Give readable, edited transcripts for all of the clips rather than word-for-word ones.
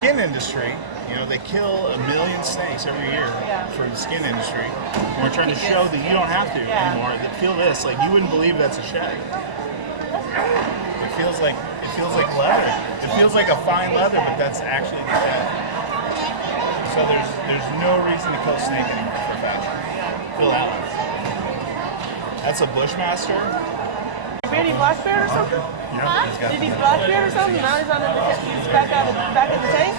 Skin industry, you know, they kill 1 million snakes every year for the skin industry. And we're trying to show that you don't have to anymore. That feel this, like you wouldn't believe that's a shag. It feels like leather. It feels like a fine leather, but that's actually the shag. So there's no reason to kill a snake anymore for fashion. Feel that one. That's a Bushmaster. Maybe Blackbeard or something? Yeah. Maybe Blackbeard or something? Now he's back in the tank?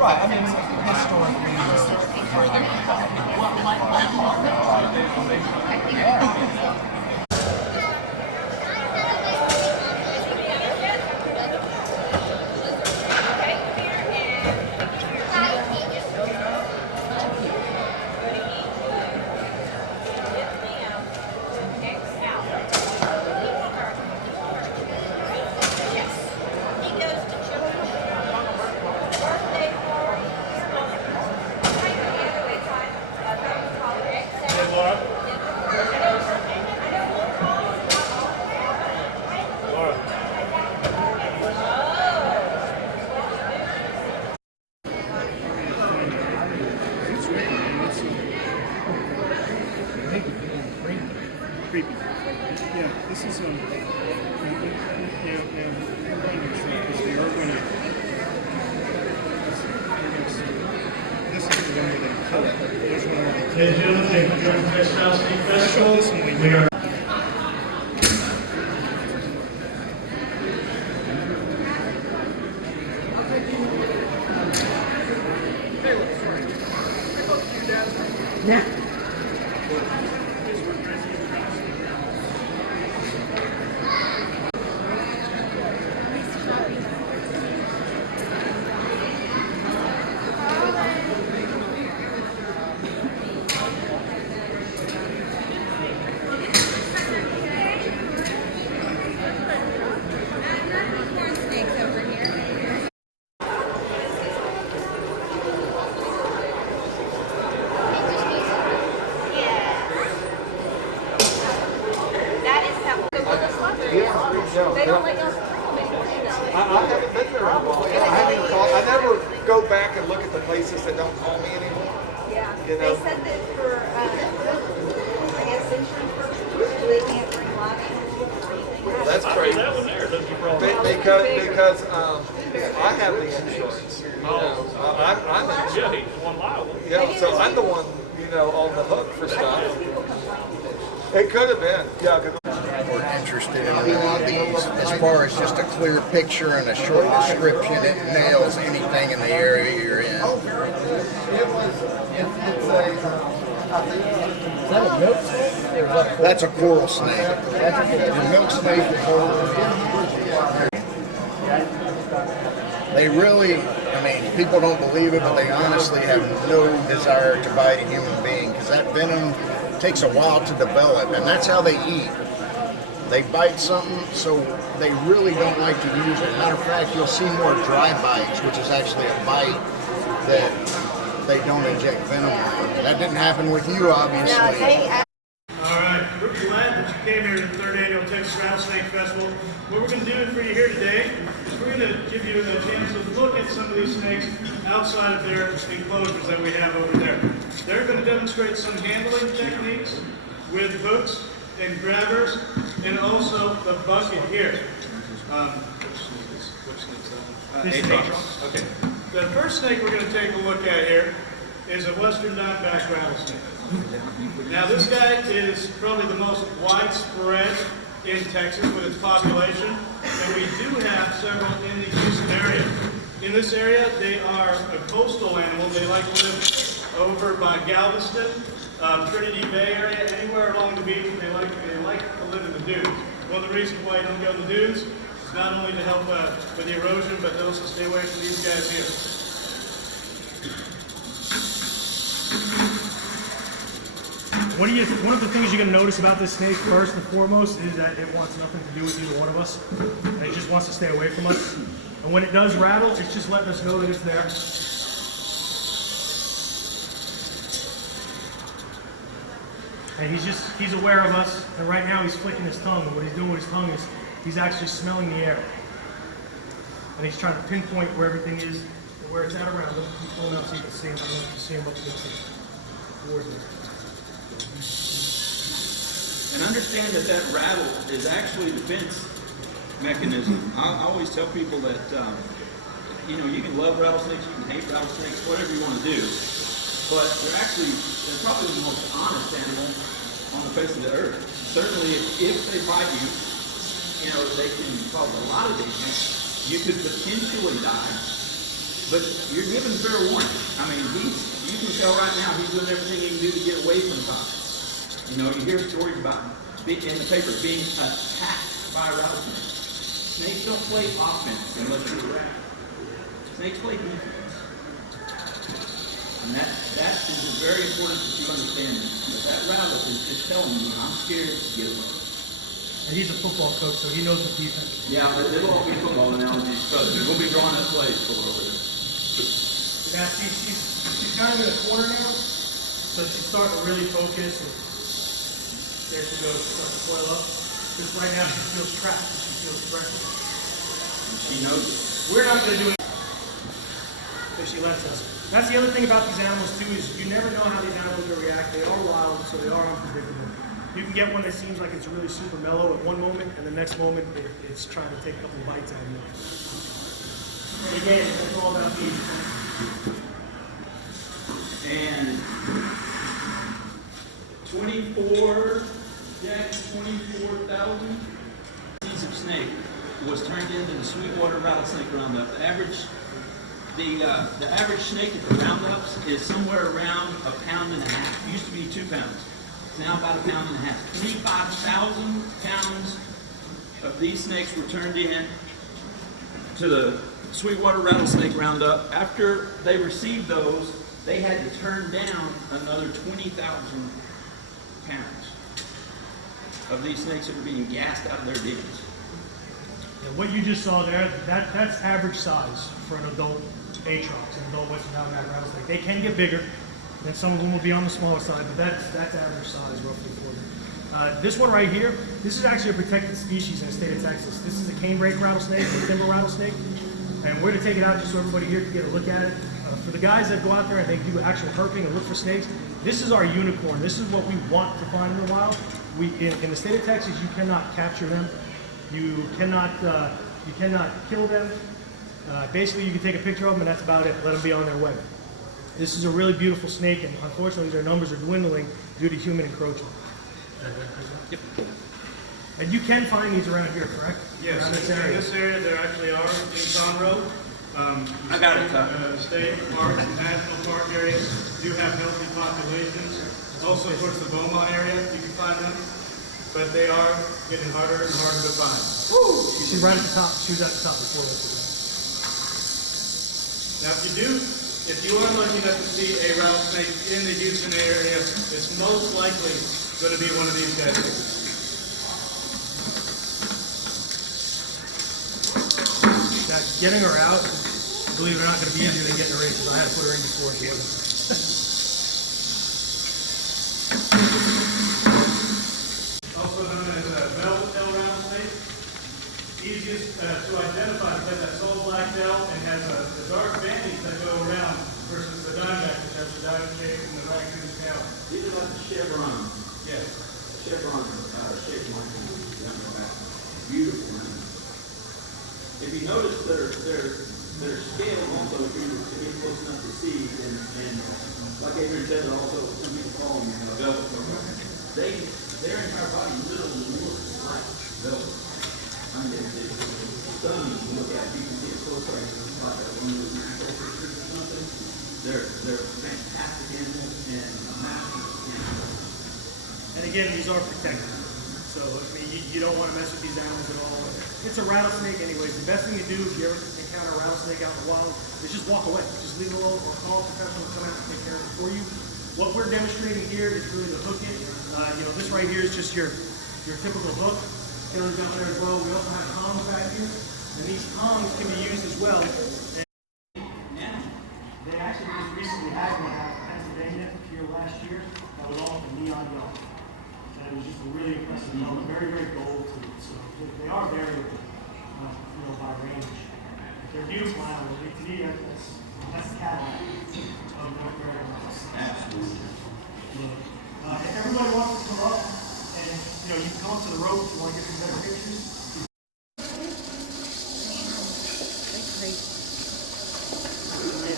Right, I mean, historically, where they're creepy. Yeah, this is because they are going to. This is the one where they kill it. There's one where they kill it. Rattlesnake Festival. This one We are. Yeah. They don't let y'all film anymore, do they? I haven't been there in a while. I haven't even called. I never go back and look at the places that don't call me anymore. Yeah. You know? They said that for, I guess, insurance purposes, they can't bring live animals or anything. That's crazy. That one there, doesn't you brought Because I have the insurance. You know, I'm the, yeah, he's the one liable. yeah, so I'm the one, you know, on the hook for stuff. It could have been, yeah. We're interested in one of these. As far as just a clear picture and a short description, it nails anything in the area you're in. That's a coral snake. The milk snake is They really, I mean, people don't believe it, but they honestly have no desire to bite a human being because that venom takes a while to develop, and that's how they eat. They bite something, so they really don't like to use it. Matter of fact, you'll see more dry bites, which is actually a bite that they don't inject venom on. That didn't happen with you, obviously. All right, we're glad that you came here to the 3rd Annual Texas Rattlesnake Festival. What we're going to do for you here today is we're going to give you a chance to look at some of these snakes outside of their enclosures that we have over there. They're going to demonstrate some handling techniques with hooks and grabbers, and also the bucket here. Which snake's that one? Okay. The first snake we're going to take a look at here is a western diamondback rattlesnake. Now this guy is probably the most widespread in Texas with its population, and we do have several in the Houston area. In this area, they are a coastal animal. They like to live over by Galveston, Trinity Bay area, anywhere along the beach. They like to live in the dunes. one of the reasons why you don't go in the dunes is not only to help with the erosion, but to also stay away from these guys here. One of the things you're going to notice about this snake first and foremost is that it wants nothing to do with either one of us. And it just wants to stay away from us. And when it does rattle, it's just letting us know that it's there. And he's aware of us. And right now he's flicking his tongue. And what he's doing with his tongue is he's actually smelling the air. And he's trying to pinpoint where everything is and where it's at around him. He's pulling up so you can see him. I don't know if you can see him up against the board there. And understand that that rattle is actually a defense mechanism. I always tell people that, you know, you can love rattlesnakes, you can hate rattlesnakes, whatever you want to do, but they're probably the most honest animal on the face of the earth. Certainly, if they bite you, you know, they can cause a lot of damage. You could potentially die, but you're given fair warning. I mean, you can tell right now he's doing everything he can do to get away from cops. You know, you hear stories about, in the paper, being attacked by a rattlesnake. Snakes don't play offense unless you're a rat. Snakes play defense. And that is very important that you understand that rattle is just telling you, I'm scared, get away. And he's a football coach, so he knows the defense. Yeah, but it'll all be football analogies, but we'll be drawing up plays for over there. Now, she's kind of in a corner now, so she's starting to really focus. And there she goes, she's starting to coil up. Just right now, she feels trapped. She feels threatened. She knows it. We're not going to do it if she lets us. That's the other thing about these animals, too, is you never know how these animals will react. They are wild, so they are unpredictable. You can get one that seems like it's really super mellow at one moment, and the next moment it's trying to take a couple bites out of you. And again, it's all about these. And 24,000 species of snake was turned into the Sweetwater Rattlesnake Roundup. The average snake at the roundups is somewhere around 1.5 pounds. It used to be 2 pounds. It's now about 1.5 pounds. 25,000 pounds of these snakes were turned in to the Sweetwater Rattlesnake Roundup. After they received those, they had to turn down another 20,000 pounds of these snakes that were being gassed out of their dens. And what you just saw there, that's average size for an adult Atrox, an adult Western Diamondback rattlesnake. They can get bigger, and some of them will be on the smaller side, but that's average size roughly for them. This one right here, this is actually a protected species in the state of Texas. This is a canebrake rattlesnake, a timber rattlesnake, and we're going to take it out just so everybody here can get a look at it. For the guys that go out there and they do actual herping and look for snakes, this is our unicorn. This is what we want to find in the wild. In the state of Texas, you cannot capture them. You cannot kill them. Basically, you can take a picture of them and that's about it. Let them be on their way. This is a really beautiful snake, and unfortunately, their numbers are dwindling due to human encroachment. Yep. And you can find these around here, correct? Yes, around in this area there actually are in Conroe. I got it, Todd. State parks and national park areas do have healthy populations. Also towards the Beaumont area, you can find them, but they are getting harder and harder to find. Woo! She's right at the top. She was at the top before. Now, if you are lucky enough to see a rattlesnake in the Houston area, it's most likely going to be one of these guys. Now, getting her out, believe it or not, going to be easier than getting her in because I had to put her in before she wasn't. Also known as a velvet-tailed rattlesnake. Easiest to identify because that soul black tail and has the dark bandies that go around versus the diamondback, which has the diamond shape and the raccoon's tail. These are like the chevron. Yes. Chevron shaped diamondback. Beautiful. If you notice their scale also, if you get close enough to see, and like Adrian said, also some people call them velvet. Their entire body literally looks like velvet. I mean, it's stunning to look at. You can see it close like one of those natural pictures or something. They're fantastic animals and masterful animals. And again, these are protected. So, I mean, you don't want to mess with these animals at all. It's a rattlesnake anyways. The best thing to do if you ever encounter a rattlesnake out in the wild is just walk away. Just leave it alone or call a professional to come out and take care of it for you. What we're demonstrating here is really the hook it. This right here is just your typical hook. Taylor's down there as well. We also have tongs back here. And these tongs can be used as well. They actually just recently had one out in Pennsylvania here last year that was all in neon yellow. And it was just a really impressive color, very, very gold to it. So they are variable, by range. They're beautiful animals. I mean, to me, that's the Cadillac of North America. Absolutely. If everybody wants to come up and, you can come up to the rope if you want to get some better pictures.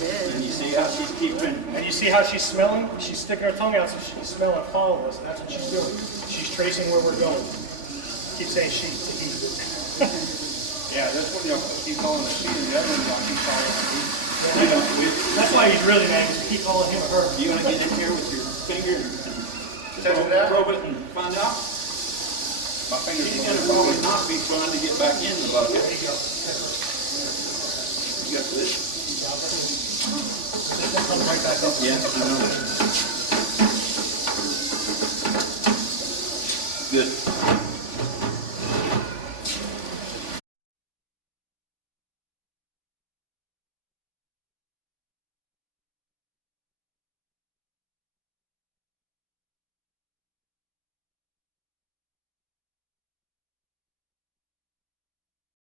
And you see how she's keeping. And you see how she's smelling? She's sticking her tongue out so she can smell and follow us, and that's what she's doing. She's tracing where we're going. Keep saying she to he. Yeah, that's when you'll keep calling the she and the other one, I'll keep calling the he. That's why he's really mad, because we keep calling him or her. You want to get in here with your finger and probe it and find out? My finger's going to probably not be trying to get back in the bucket. There you go. You got this? This one comes right back up. Yeah, I know. Good.